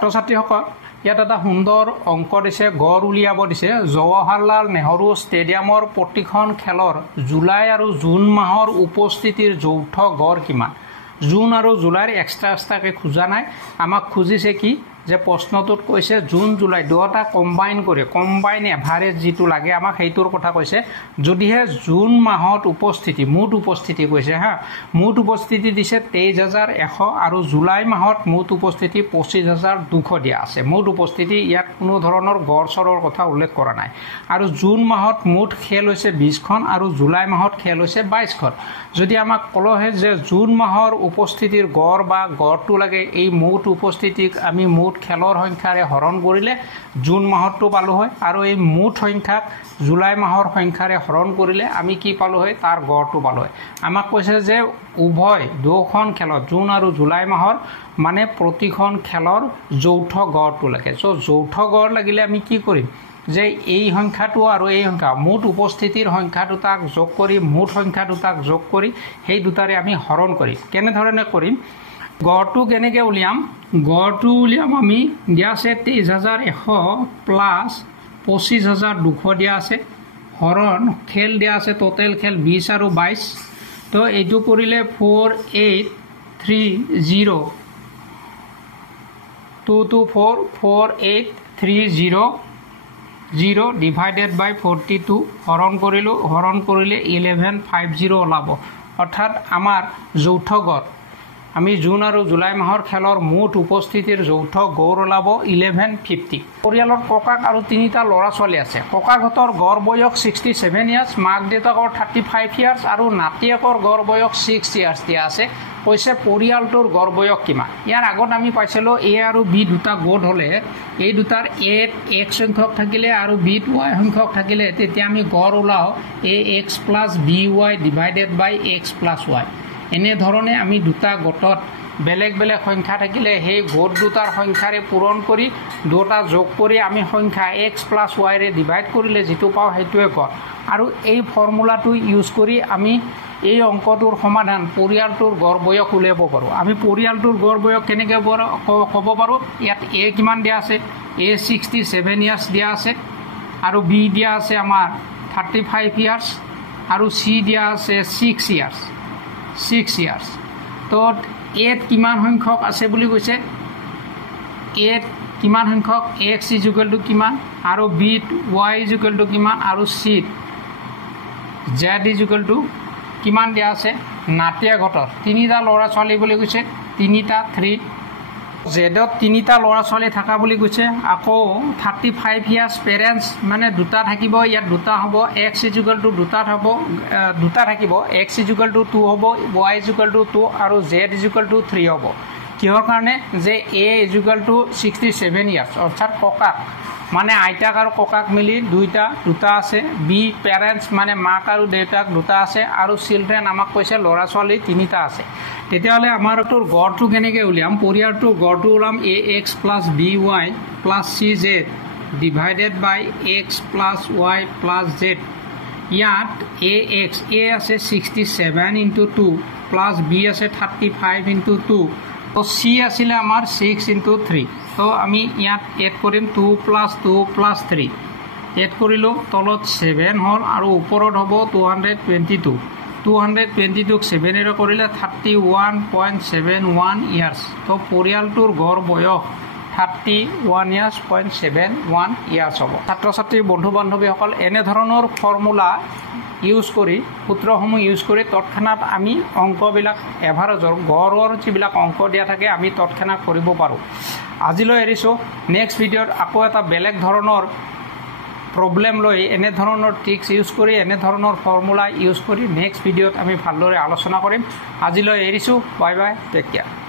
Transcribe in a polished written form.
ছাত্ৰছাত্ৰীসকল ইয়াত এটা সুন্দৰ অংক দিছে গড় উলিয়াব দিছে জৱাহৰলাল নেহৰু ষ্টেডিয়ামৰ প্ৰতিখন খেলৰ জুলাই আৰু জুন মাহৰ উপস্থিতিৰ যৌথ গড় কিমান জুন আৰু জুলাইৰ এক্সট্ৰাকে খোজা নাই আমাক খুজিছে কি যে প্ৰশ্নটোত কৈছে জুন জুলাই দুটা কম্বাইন এভাৰেজ যেটো লাগে আমাক হেইটোৰ কথা কৈছে যদিহে জুন মাহত উপস্থিতি মুঠ উপস্থিতি কৈছে হা মুঠ উপস্থিতি দিছে 23100 আৰু জুলাই মাহত মুঠ উপস্থিতি 25200 দিয়া আছে মুঠ উপস্থিতি ইয়াত কোনো ধৰণৰ গড় চৰৰ কথা উল্লেখ কৰা নাই আৰু জুন মাহত মুঠ খেল হৈছে 20খন আৰু জুলাই মাহত খেল হৈছে 22খন যদি আমাক কলহে যে জুন মাহৰ উপস্থিতিৰ গড় বা গড়টো লাগে এই মুঠ উপস্থিতিক আমি মুঠ খেলৰ সংখ্যাৰে হৰণ কৰিলে জুন মাহটো পালো হয় আৰু এই মুঠ সংখ্যাক জুলাই মাহৰ সংখ্যাৰে হৰণ কৰিলে আমি কি পালো হয় তাৰ গড়টো পালো হয় আমাক কৈছে যে উভয় দুখন খেলত জুন আৰু জুলাই মাহৰ মানে প্ৰতিখন খেলৰ যৌথ গড়টো লাগে সো যৌথ গড় লাগিলে আমি কি কৰিম যে এই সংখ্যাটো আৰু এই সংখ্যা মুঠ উপস্থিতিৰ সংখ্যা দুটাক যোগ কৰি মুঠ সংখ্যা দুটাক যোগ কৰি সেই দুটাৰে আমি হৰণ কৰিম কেনে ধৰণে কৰিম গড়টো কেনেকৈ উলিয়াম গড়টো উলিয়াম আমি দিয়া আছে 23100 প্লাস 25200 দিয়া আছে হৰণ খেল দিয়া আছে টোটাল খেল 20 আৰু 22 তো এইটো কৰিলে 4830 2244830 divided by 42 হৰণ কৰিলে 1150 ওলাব অৰ্থাৎ আমাৰ যৌথ গড় আমি জুন আৰু জুলাই মাহৰ খেলৰ মুঠ উপস্থিতিৰ যৌথ গড় ওলাব 1150 পৰিয়ালৰ ককাক আৰু তিনিটা ল'ৰা ছোৱালী আছে ককাকহঁতৰ গড় বয়স 67 ইয়াৰ্ছ মাক দেউতাকৰ 35 ইয়াৰ্ছ আৰু নাতিয়েকৰ গড় বয়স 6 ইয়াৰ্ছ দিয়া আছে কৈছে পৰিয়ালটোৰ গড় বয়স কিমান ইয়াৰ আগত আমি পাইছিলো a আৰু b দুটা গোট হলে এই দুটাৰ a x সংখ্যক থাকিলে আৰু b y সংখ্যক থাকিলে তেতিয়া আমি গড় ওলাও ax + by divided by x + y এনে ধৰণে আমি দুটা গোটত বেলেগ বেলেগ সংখ্যা থাকিলে সেই গোট দুটাৰ সংখ্যাৰে পূৰণ কৰি দুটা যোগ কৰি আমি সংখ্যা x + y ৰে ডিভাইড কৰিলে যেটো পাও হেতুৱে গড় আৰু এই ফৰ্মুলাটো ইউজ কৰি আমি এই অংকটোৰ সমাধান পৰিয়ালটোৰ গড় বয়স উলিয়াব পাৰো আমি পৰিয়ালটোৰ গড় বয়স কেনেকৈ ক'ব পাৰো ইয়াত a কিমান দিয়া আছে a 67 ইয়াৰ্ছ দিয়া আছে আৰু b দিয়া আছে আমাৰ 35 ইয়াৰ্ছ আৰু c দিয়া আছে 6 ইয়াৰ্ছ 6 years তো a কিমান সংখ্যক আছে বুলি কৈছে a কিমান সংখ্যক x = কিমান আৰু b y = কিমান আৰু c z = কিমান দিয়া আছে নাতিয়া ঘটৰ তিনিটা ল'ৰা ছোৱালী বুলি কৈছে তিনিটা 3 জেডত তিনিটা ল'ৰা ছোৱালী থাকা বুলি কৈছে আকৌ 35 ইয়াৰ্ছ পেৰেন্টস মানে দুটা থাকিব ইয়াত দুটা হ'ব x = দুটা থাকিব x = 2 হ'ব y = 2 আৰু z = 3 হ'ব কিহৰ কাৰণে যে a = 67 ইয়াৰ্ছ অৰ্থাৎ ককাক মানে আইতাক আৰু ককাক মিলি দুটা আছে b পেৰেন্টস মানে মাক আৰু দেউতাক দুটা আছে আৰু চিলড্ৰেন আমাক কৈছে ল'ৰা ছোৱালী তিনিটা আছে তেতিয়াহলে আমাৰ তোৰ গড়টো কেনেকৈ উলিয়াম পৰিয়ালটোৰ গড়টো উলাম ax + by + cz divided by x + y + z ইয়াত ax a আছে 67 * 2 + b আছে 35 * 2 তো c আছিল আমাৰ 6 * 3 তো আমি ইয়াত এড কৰিম 2 + 2 + 3 এড কৰিলো তলত 7 হল আৰু ওপৰত হ'ব 222 222 ক 7 এৰে কৰিলে 31.71 ইয়াৰ্ছ তো পৰিয়ালটোৰ গড় বয়স 31 ইয়াৰ্ছ.71 ইয়াৰ্ছ হ'ব ছাত্ৰ-ছাত্ৰী বন্ধু বান্ধৱীসকল এনে ধৰণৰ ফৰ্মুলা ইউজ কৰি সূত্ৰসমূহ ইউজ কৰি তৎক্ষণাত আমি অংকবিলাক এভাৰেজৰ গড়ৰ যিবিলাক অংক দিয়া থাকে আমি তৎক্ষণাত কৰিব পাৰো আজিলৈ এৰিছো নেক্সট ভিডিঅ'ত আকৌ এটা বেলেগ ধৰণৰ প্ৰবলেম লৈ এনে ধৰণৰ ট্ৰিক্স ইউজ কৰি এনে ধৰণৰ ফৰ্মুলা ইউজ কৰি নেক্সট ভিডিঅ'ত আমি ভালদৰে আলোচনা কৰিম আজিলৈ এৰিছো বাই বাই টেক কেয়াৰ